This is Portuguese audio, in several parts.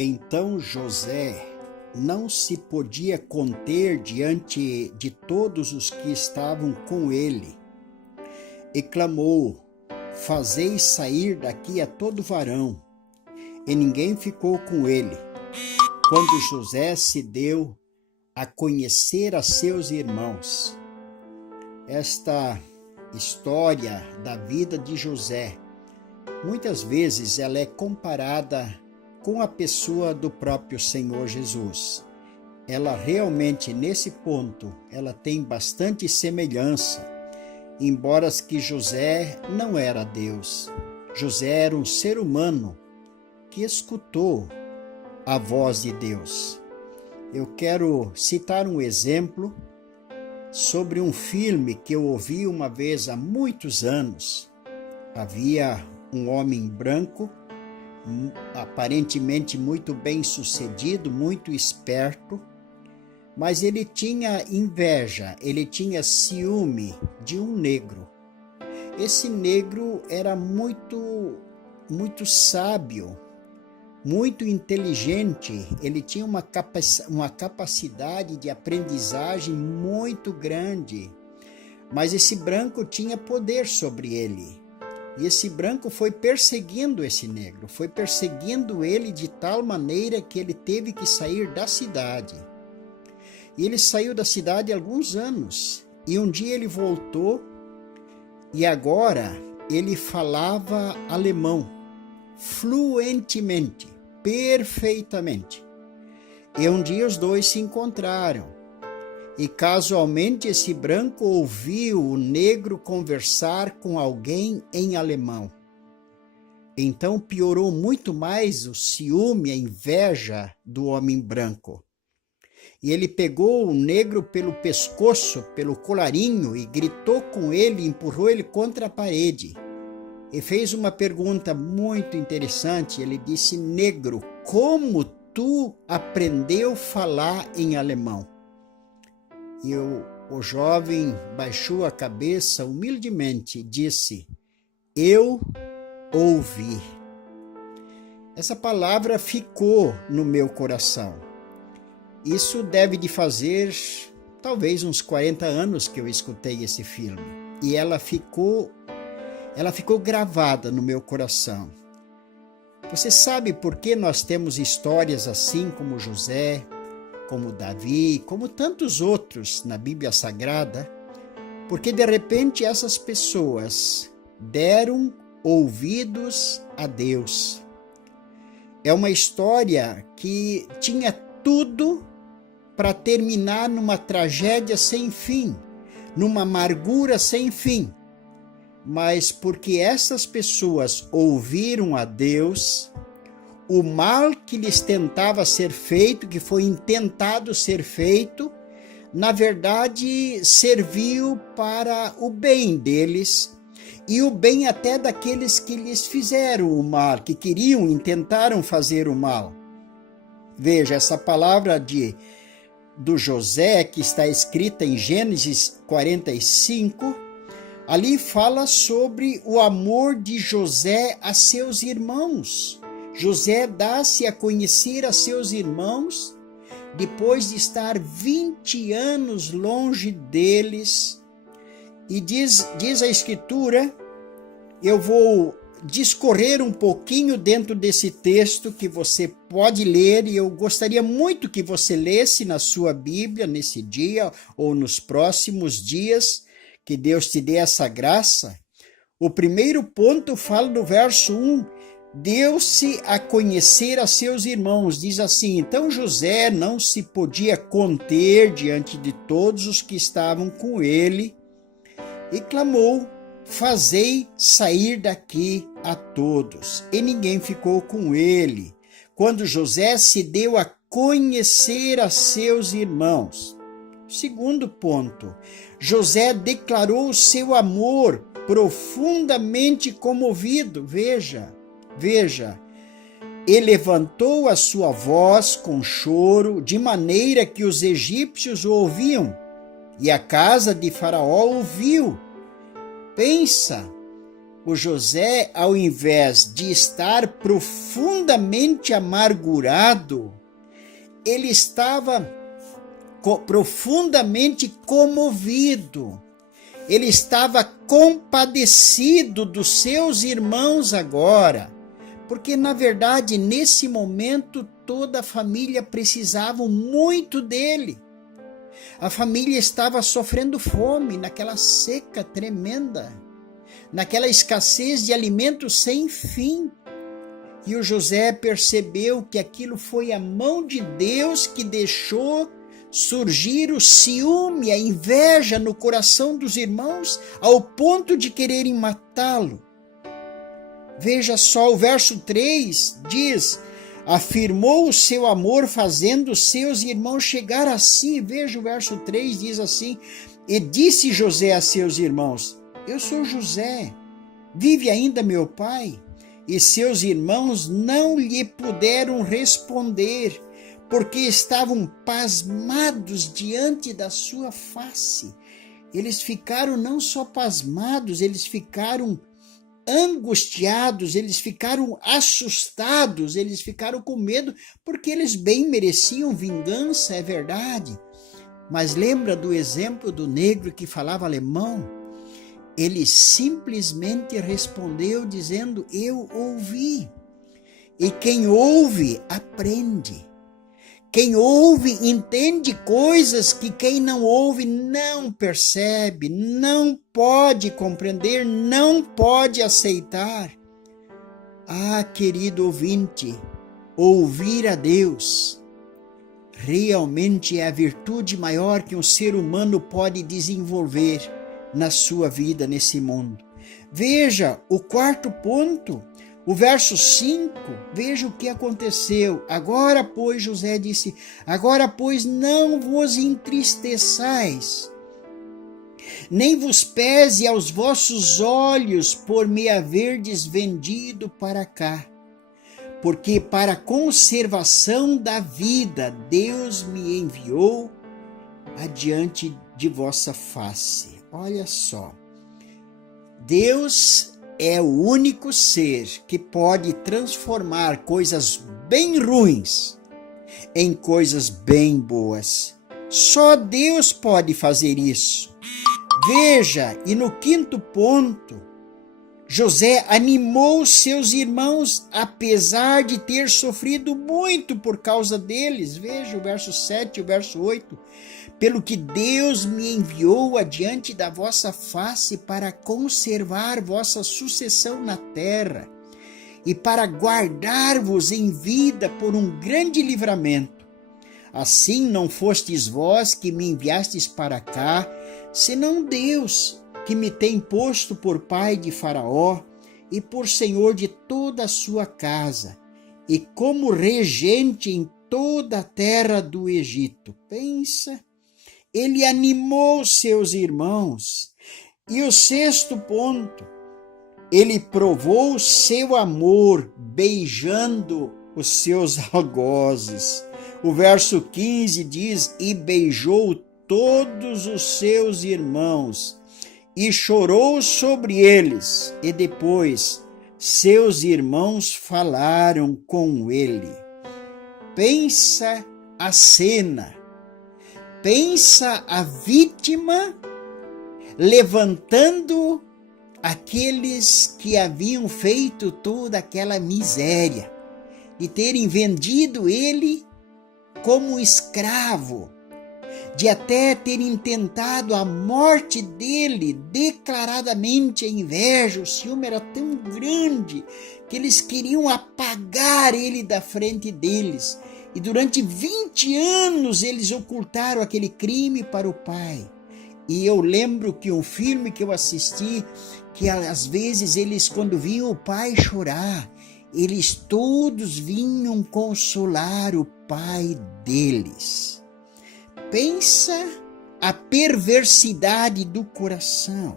Então José não se podia conter diante de todos os que estavam com ele, e clamou: Fazei sair daqui a todo varão. E ninguém ficou com ele. Quando José se deu a conhecer a seus irmãos. Esta história da vida de José, muitas vezes ela é comparada com a pessoa do próprio Senhor Jesus. Ela realmente, nesse ponto, ela tem bastante semelhança, embora que José não era Deus. José era um ser humano que escutou a voz de Deus. Eu quero citar um exemplo sobre um filme que eu ouvi uma vez há muitos anos. Havia um homem branco, aparentemente muito bem sucedido, muito esperto, mas ele tinha inveja, ele tinha ciúme de um negro. Esse negro era muito sábio, muito inteligente, ele tinha uma capacidade de aprendizagem muito grande, mas esse branco tinha poder sobre ele. E esse branco foi perseguindo esse negro, foi perseguindo ele de tal maneira que ele teve que sair da cidade. E ele saiu da cidade há alguns anos, e um dia ele voltou, e agora ele falava alemão, fluentemente, perfeitamente. E um dia os dois se encontraram. E casualmente esse branco ouviu o negro conversar com alguém em alemão. Então piorou muito mais o ciúme, a inveja do homem branco. E ele pegou o negro pelo pescoço, pelo colarinho, e gritou com ele, empurrou ele contra a parede. E fez uma pergunta muito interessante. Ele disse: negro, como tu aprendeu a falar em alemão? E o jovem baixou a cabeça humildemente e disse: eu ouvi. Essa palavra ficou no meu coração. Isso deve de fazer talvez uns 40 anos que eu escutei esse filme. E ela ficou gravada no meu coração. Você sabe por que nós temos histórias assim como José, como Davi, como tantos outros na Bíblia Sagrada? Porque de repente essas pessoas deram ouvidos a Deus. É uma história que tinha tudo para terminar numa tragédia sem fim, numa amargura sem fim. Mas porque essas pessoas ouviram a Deus, o mal que lhes tentava ser feito, que foi intentado ser feito, na verdade serviu para o bem deles e o bem até daqueles que lhes fizeram o mal, que intentaram fazer o mal. Veja, essa palavra do José, que está escrita em Gênesis 45, ali fala sobre o amor de José a seus irmãos. José dá-se a conhecer a seus irmãos depois de estar 20 anos longe deles. E diz a Escritura, eu vou discorrer um pouquinho dentro desse texto que você pode ler, e eu gostaria muito que você lesse na sua Bíblia nesse dia ou nos próximos dias, que Deus te dê essa graça. O primeiro ponto fala no verso 1, deu-se a conhecer a seus irmãos. Diz assim: então José não se podia conter diante de todos os que estavam com ele, e clamou: fazei sair daqui a todos. E ninguém ficou com ele. Quando José se deu a conhecer a seus irmãos. Segundo ponto, José declarou o seu amor profundamente comovido. Veja, ele levantou a sua voz com choro, de maneira que os egípcios o ouviam, e a casa de Faraó ouviu. Pensa, o José, ao invés de estar profundamente amargurado, ele estava profundamente comovido. Ele estava compadecido dos seus irmãos agora, porque na verdade nesse momento toda a família precisava muito dele. A família estava sofrendo fome naquela seca tremenda, naquela escassez de alimentos sem fim. E o José percebeu que aquilo foi a mão de Deus que deixou surgir o ciúme, a inveja no coração dos irmãos, ao ponto de quererem matá-lo. Veja só, o verso 3 diz: afirmou o seu amor fazendo seus irmãos chegar a si. Veja, o verso 3 diz assim: e disse José a seus irmãos: eu sou José, vive ainda meu pai? E seus irmãos não lhe puderam responder, porque estavam pasmados diante da sua face. Eles ficaram não só pasmados, eles ficaram angustiados, eles ficaram assustados, eles ficaram com medo, porque eles bem mereciam vingança, é verdade. Mas lembra do exemplo do negro que falava alemão? Ele simplesmente respondeu dizendo: eu ouvi. E quem ouve, aprende. Quem ouve entende coisas que quem não ouve não percebe, não pode compreender, não pode aceitar. Ah, querido ouvinte, ouvir a Deus realmente é a virtude maior que um ser humano pode desenvolver na sua vida nesse mundo. Veja o quarto ponto. O verso 5, veja o que aconteceu. Agora, pois, José disse: agora, pois, não vos entristeçais, nem vos pese aos vossos olhos por me haverdes vendido para cá, porque para a conservação da vida Deus me enviou adiante de vossa face. Olha só, Deus é o único ser que pode transformar coisas bem ruins em coisas bem boas. Só Deus pode fazer isso. Veja, e no quinto ponto, José animou seus irmãos, apesar de ter sofrido muito por causa deles. Veja o verso 7 e o verso 8. Pelo que Deus me enviou adiante da vossa face para conservar vossa sucessão na terra e para guardar-vos em vida por um grande livramento. Assim não fostes vós que me enviastes para cá, senão Deus, que me tem posto por pai de Faraó e por senhor de toda a sua casa, e como regente em toda a terra do Egito. Pensa, ele animou seus irmãos. E o sexto ponto, ele provou seu amor beijando os seus algozes. O verso 15 diz: e beijou todos os seus irmãos e chorou sobre eles, e depois seus irmãos falaram com ele. Pensa a cena, pensa a vítima levantando aqueles que haviam feito toda aquela miséria, de terem vendido ele como escravo, de até terem tentado a morte dele declaradamente. A inveja, o ciúme era tão grande que eles queriam apagar ele da frente deles. E durante 20 anos eles ocultaram aquele crime para o pai. E eu lembro que um filme que eu assisti, que às vezes eles, quando viam o pai chorar, eles todos vinham consolar o pai deles. Pensa a perversidade do coração.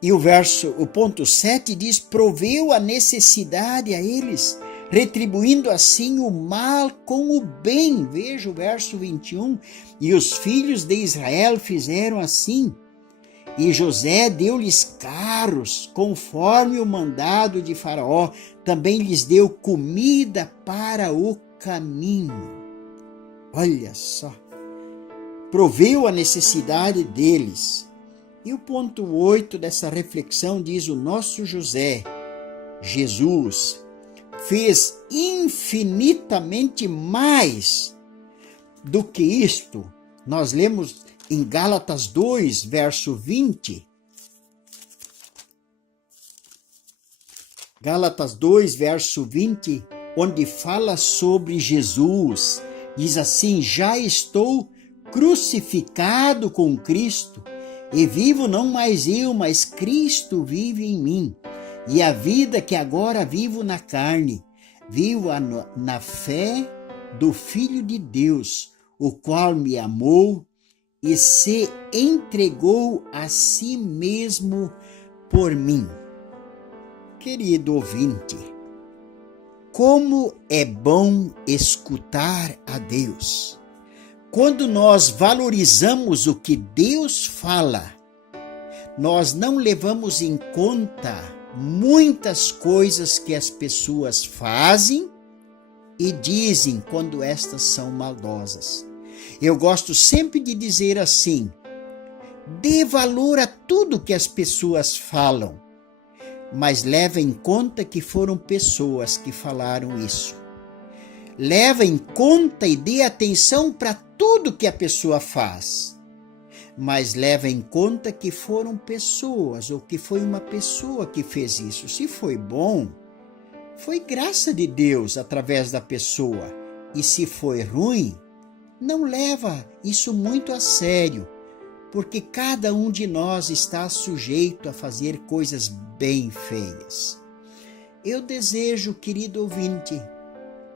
E o ponto 7 diz: proveu a necessidade a eles, retribuindo assim o mal com o bem. Veja o verso 21. E os filhos de Israel fizeram assim. E José deu-lhes carros, conforme o mandado de Faraó. Também lhes deu comida para o caminho. Olha só. Proveu a necessidade deles. E o ponto 8 dessa reflexão diz: o nosso José, Jesus, fez infinitamente mais do que isto. Nós lemos em Gálatas 2, verso 20. Gálatas 2, verso 20, onde fala sobre Jesus. Diz assim: já estou crucificado com Cristo, e vivo não mais eu, mas Cristo vive em mim. E a vida que agora vivo na carne, vivo na fé do Filho de Deus, o qual me amou e se entregou a si mesmo por mim. Querido ouvinte, como é bom escutar a Deus. Quando nós valorizamos o que Deus fala, nós não levamos em conta muitas coisas que as pessoas fazem e dizem quando estas são maldosas. Eu gosto sempre de dizer assim: dê valor a tudo que as pessoas falam, mas leve em conta que foram pessoas que falaram isso. Leve em conta e dê atenção para tudo que a pessoa faz, mas leve em conta que foram pessoas, ou que foi uma pessoa que fez isso. Se foi bom, foi graça de Deus através da pessoa. E se foi ruim, não leva isso muito a sério, porque cada um de nós está sujeito a fazer coisas bem feias. Eu desejo, querido ouvinte,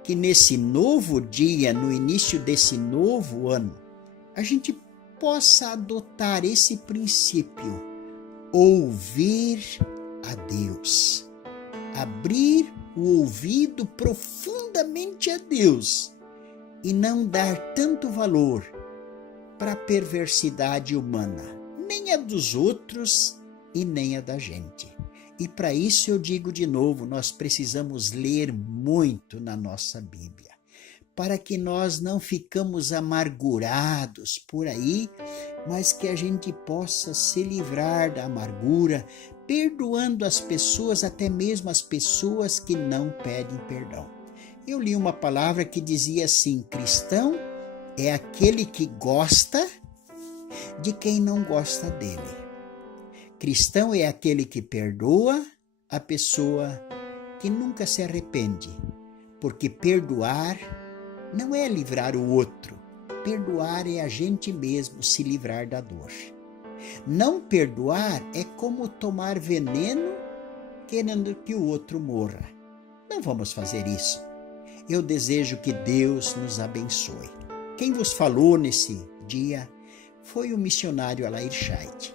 que nesse novo dia, no início desse novo ano, a gente possa adotar esse princípio: ouvir a Deus, abrir o ouvido profundamente a Deus e não dar tanto valor para a perversidade humana, nem a dos outros e nem a da gente. E para isso eu digo de novo, nós precisamos ler muito na nossa Bíblia, para que nós não ficamos amargurados por aí, mas que a gente possa se livrar da amargura, perdoando as pessoas, até mesmo as pessoas que não pedem perdão. Eu li uma palavra que dizia assim: cristão é aquele que gosta de quem não gosta dele. Cristão é aquele que perdoa a pessoa que nunca se arrepende, porque perdoar não é livrar o outro. Perdoar é a gente mesmo se livrar da dor. Não perdoar é como tomar veneno querendo que o outro morra. Não vamos fazer isso. Eu desejo que Deus nos abençoe. Quem vos falou nesse dia foi o missionário Alair Scheidt.